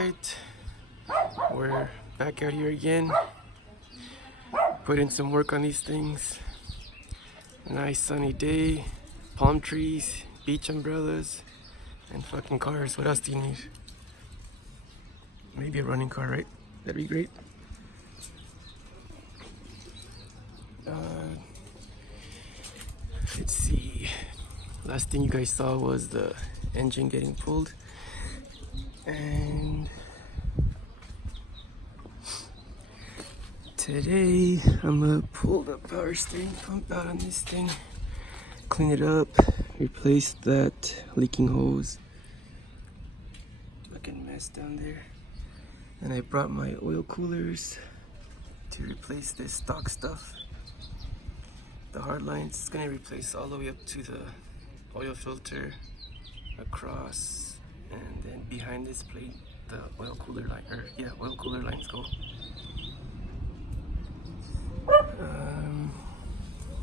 Alright, we're back out here again. Put in some work on these things. A nice sunny day, palm trees, beach umbrellas, and fucking cars. What else do you need? Maybe a running car, right? That'd be great. Let's see. Last thing you guys saw was the engine getting pulled. And today I'm gonna pull the power steering pump out on this thing, clean it up, replace that leaking hose. Fucking mess down there. And I brought my oil coolers to replace this stock stuff. The hard lines is gonna replace all the way up to the oil filter, across, and then behind this plate the oil cooler line, oil cooler lines go.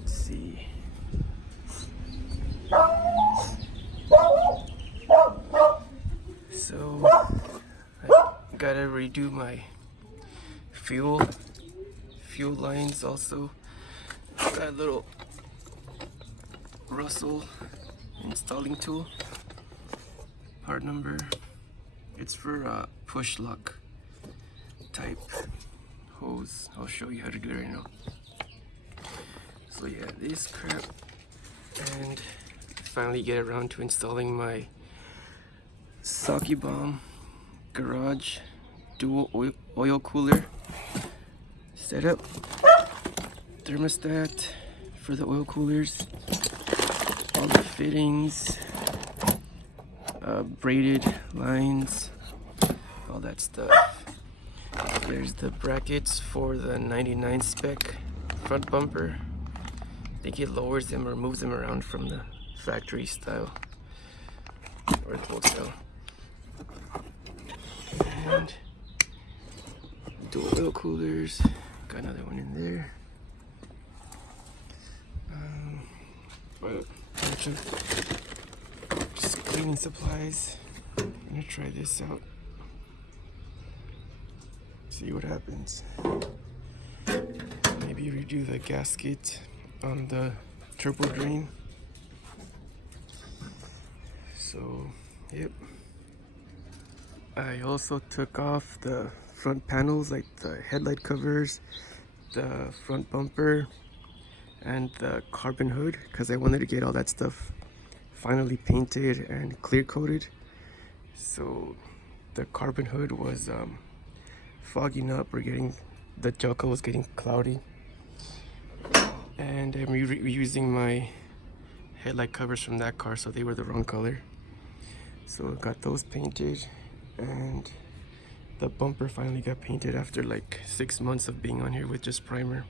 Let's see. So I gotta redo my fuel lines also. Got a little Russell installing tool. Part number. It's for push lock type hose. I'll show you how to do it right now. So yeah, this crap, and finally get around to installing my Saki Bomb garage dual oil cooler setup. Thermostat for the oil coolers, all the fittings, braided lines, all that stuff. There's the brackets for the 99 spec front bumper. I think it lowers them or moves them around from the factory style or the old style. And dual oil coolers, got another one in there. But bunch of just cleaning supplies. I'm gonna try this out. See what happens. Maybe redo the gasket on the turbo drain. So, yep. I also took off the front panels, like the headlight covers, the front bumper, and the carbon hood, because I wanted to get all that stuff finally painted and clear coated. So the carbon hood was fogging up, or the gel coat was getting cloudy, and I'm reusing my headlight covers from that car, so they were the wrong color. So I got those painted, and the bumper finally got painted after like 6 months of being on here with just primer.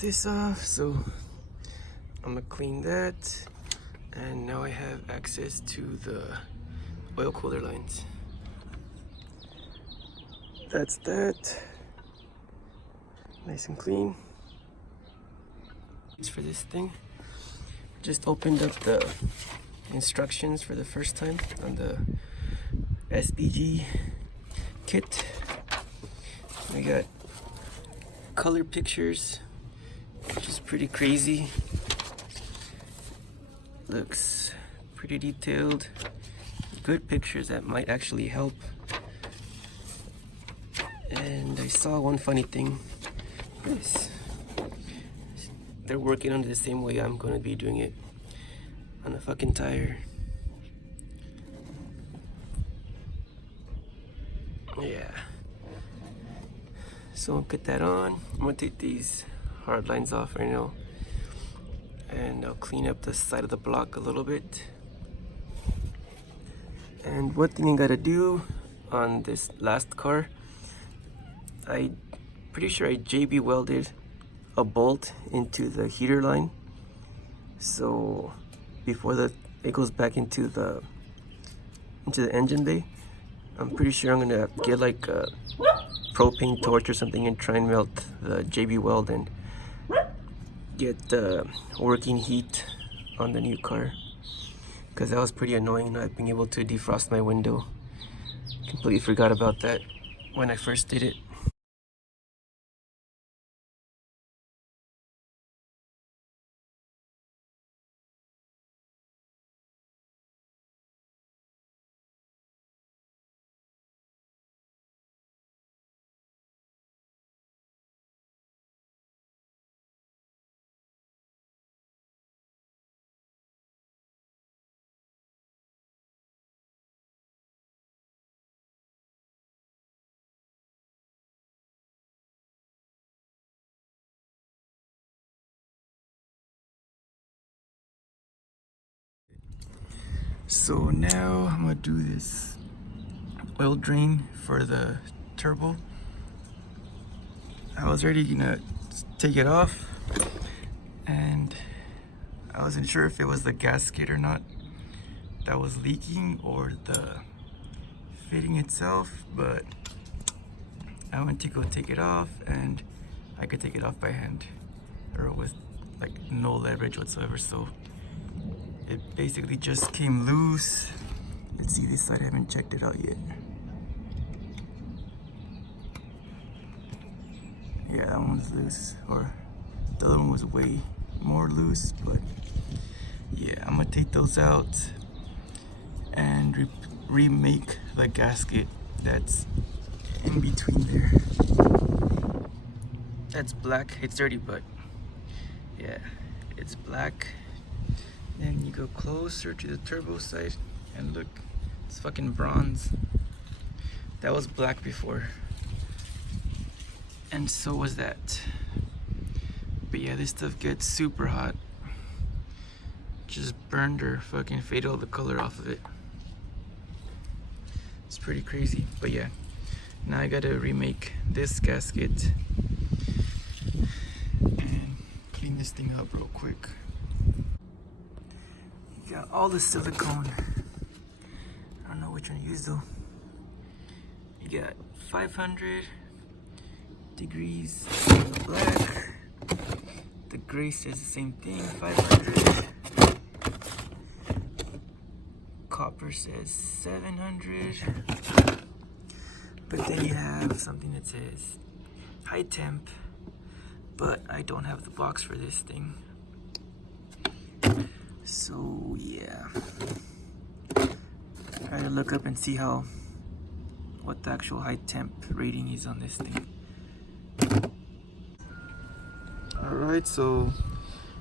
This off, so I'm gonna clean that, and now I have access to the oil cooler lines. That's that, nice and clean. It's for this thing. Just opened up the instructions for the first time on the SBG kit. I got color pictures, which is pretty crazy. Looks pretty detailed. Good pictures that might actually help And I saw one funny thing. Yes. They're working on it the same way I'm gonna be doing it on a fucking tire. Yeah. So I'll put that on. I'm gonna take these hard lines off right now. And I'll clean up the side of the block a little bit. And one thing I gotta do on this last car, I pretty sure I JB welded a bolt into the heater line. So before it goes back into the engine bay, I'm pretty sure I'm gonna get like a propane torch or something and try and melt the JB weld and get the working heat on the new car, because that was pretty annoying not being able to defrost my window. Completely forgot about that when I first did it. So now I'm gonna do this oil drain for the turbo. I was already gonna take it off, and I wasn't sure if it was the gasket or not that was leaking or the fitting itself, but I went to go take it off, and I could take it off by hand or with like no leverage whatsoever. So it basically just came loose. Let's see this side, I haven't checked it out yet. Yeah, that one's loose, or the other one was way more loose, but yeah, I'm gonna take those out and remake the gasket that's in between there. That's black. It's dirty, but yeah, it's black. Then you go closer to the turbo side and look, it's fucking bronze. That was black before, and so was that. But yeah, this stuff gets super hot. Just burned or fucking faded all the color off of it. It's pretty crazy. But yeah, now I gotta remake this gasket and clean this thing up real quick. You got all the silicone. I don't know which one to use though. You got 500 degrees on the black. The gray says the same thing, 500. Copper says 700. But then you have something that says high temp, but I don't have the box for this thing. So yeah, I gotta look up and see what the actual high temp rating is on this thing. Alright, so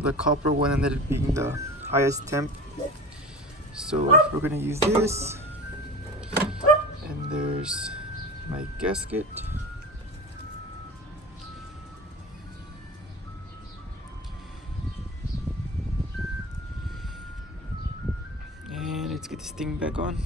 the copper one ended up being the highest temp. So we're gonna use this. And there's my gasket. And let's get this thing back on.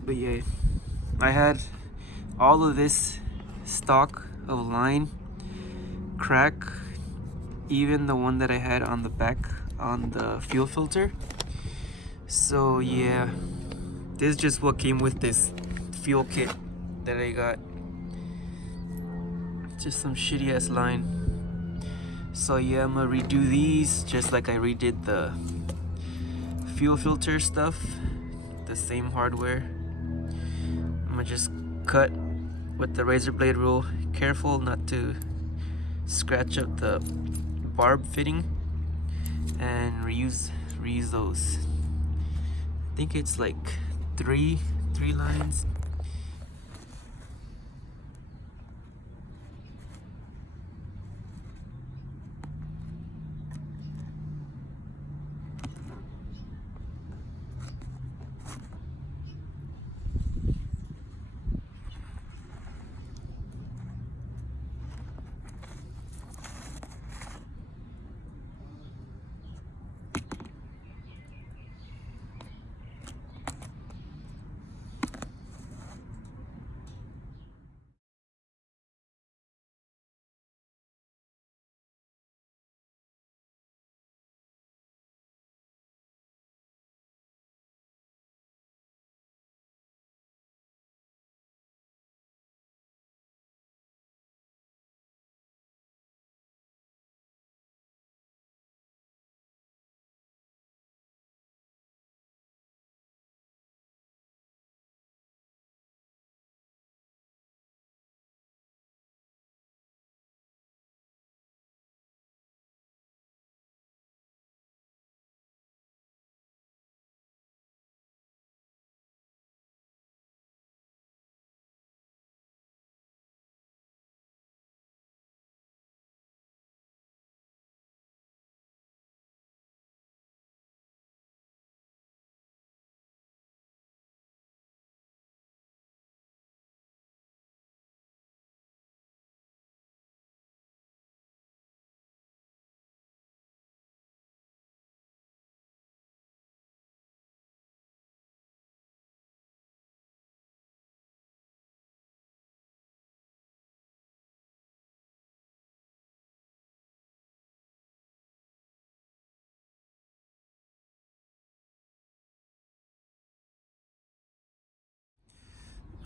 But yeah, I had all of this stock of line crack, even the one that I had on the back on the fuel filter. So yeah, this is just what came with this fuel kit that I got. Just some shitty ass line. So yeah, I'm gonna redo these just like I redid the fuel filter stuff, the same hardware. I'm gonna just cut with the razor blade rule, careful not to scratch up the barb fitting, and reuse those. I think it's like three lines.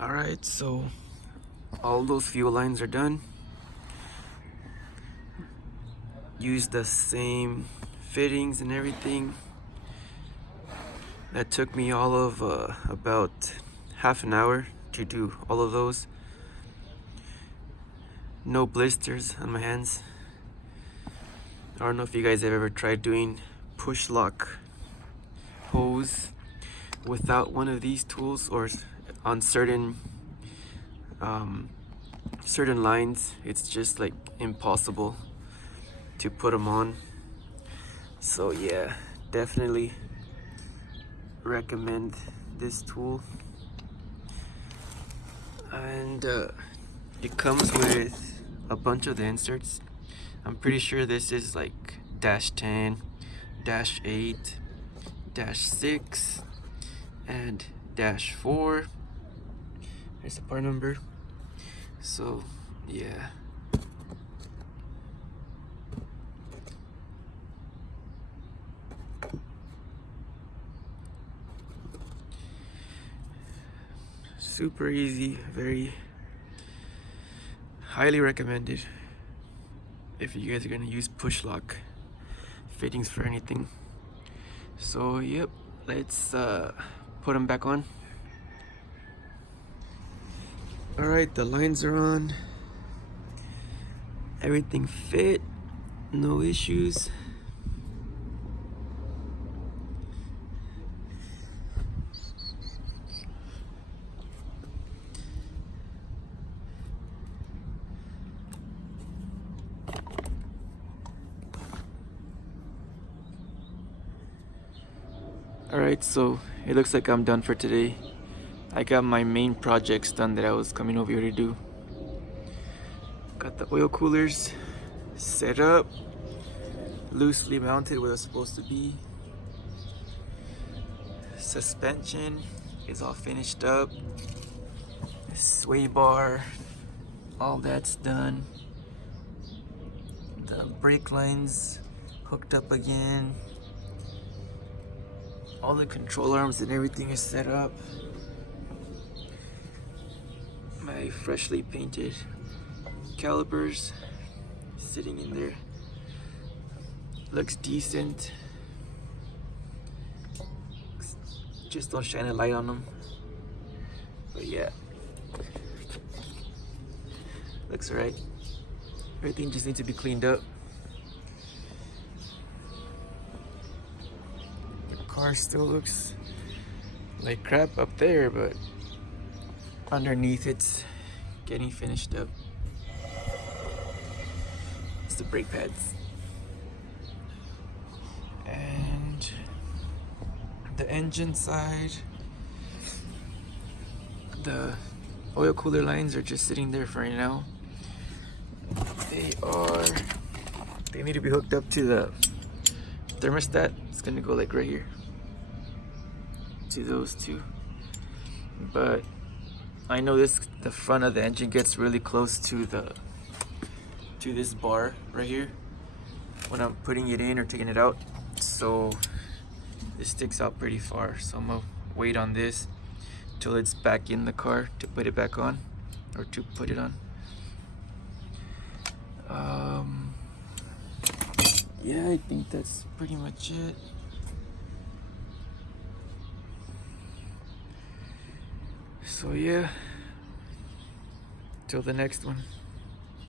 Alright, so all those fuel lines are done. Use the same fittings and everything. That took me all of about half an hour to do all of those. No blisters on my hands. I don't know if you guys have ever tried doing push lock hose without one of these tools, or on certain lines it's just like impossible to put them on. So yeah, definitely recommend this tool. And it comes with a bunch of the inserts. I'm pretty sure this is like -10, -8, -6, and -4. There's the part number. So yeah, super easy, very highly recommended if you guys are gonna use push lock fittings for anything. So yep, let's put them back on. Alright, the lines are on. Everything fit, no issues. Alright, so it looks like I'm done for today. I got my main projects done that I was coming over here to do. Got the oil coolers set up, loosely mounted where it's supposed to be. Suspension is all finished up. Sway bar, all that's done. The brake lines hooked up again. All the control arms and everything is set up. My freshly painted calipers sitting in there. Looks decent. Just don't shine a light on them. But yeah. Looks alright. Everything just needs to be cleaned up. The car still looks like crap up there, but underneath it's getting finished up. It's the brake pads. And the engine side, the oil cooler lines are just sitting there for right now. They need to be hooked up to the thermostat. It's gonna go like right here to those two. But I know the front of the engine gets really close to this bar right here when I'm putting it in or taking it out. So this sticks out pretty far. So I'm gonna wait on this till it's back in the car to put it back on, or to put it on. Yeah, I think that's pretty much it. So yeah, till the next one.